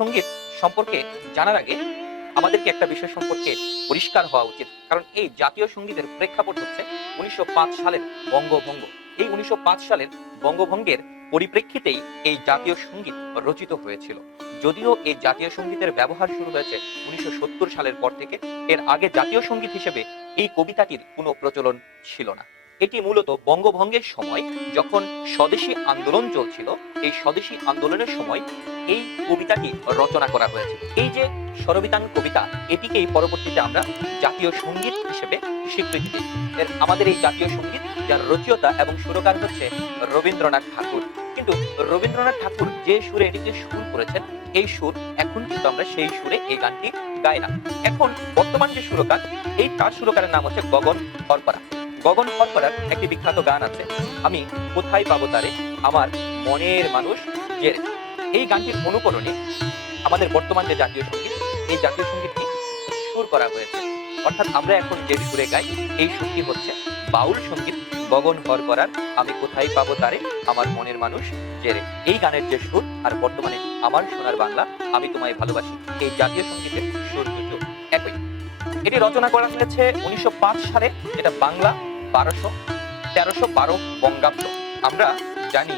সঙ্গীত সম্পর্কে জানার আগে আমাদেরকে একটা বিষয় সম্পর্কে পরিষ্কার হওয়া উচিত, কারণ এই জাতীয় সঙ্গীতের প্রেক্ষাপট হচ্ছে 1905 সালের বঙ্গভঙ্গ। এই 1905 সালের বঙ্গভঙ্গের পরিপ্রেক্ষিতেই এই জাতীয় সঙ্গীত রচিত হয়েছিল। যদিও এই জাতীয় সঙ্গীতের ব্যবহার শুরু হয়েছে 1970 সালের পর থেকে, এর আগে জাতীয় সঙ্গীত হিসেবে এই কবিতাটির কোনো প্রচলন ছিল না। এটি মূলত বঙ্গভঙ্গের সময় যখন স্বদেশী আন্দোলন চলছিল, এই স্বদেশী আন্দোলনের সময় এই কবিতাটি রচনা করা হয়েছে। এই যে স্বরবিতান কবিতা, এটিকেই পরবর্তীতে আমরা জাতীয় সঙ্গীত হিসেবে স্বীকৃতি দিই। আমাদের এই জাতীয় সঙ্গীত যার রচয়িতা এবং সুরকার হচ্ছে রবীন্দ্রনাথ ঠাকুর। কিন্তু রবীন্দ্রনাথ ঠাকুর যে সুরে এটিকে সুর করেছেন, এই সুর এখন কিন্তু আমরা সেই সুরে এই গানটি গাই না। এখন বর্তমান যে সুরকার, এই তার সুরকারের নাম হচ্ছে গগন হরপাড়া। গগন হরপাড়ার একটি বিখ্যাত গান আছে, আমি কোথায় পাবো তারে, আমার মনের মানুষ যে। এই গানটির অনুকরণে আমাদের বর্তমান যে জাতীয় সঙ্গীত, এই জাতীয় সঙ্গীতটি সুর করা হয়েছে। অর্থাৎ আমরা এখন যে সুরে গাই, এই সুরটি হচ্ছে বাউল সঙ্গীত গগন হরপাড়ার আমি কোথায় পাবো তারে, আমার মনের মানুষ জেরে। এই গানের যে সুর আর বর্তমানে আমার সোনার বাংলা আমি তোমায় ভালোবাসি, এই জাতীয় সঙ্গীতের সুর দুটো একই। এটি রচনা করা হয়েছে 1905 সালে, এটা বাংলা 1312 বঙ্গাব্দ। আমরা জানি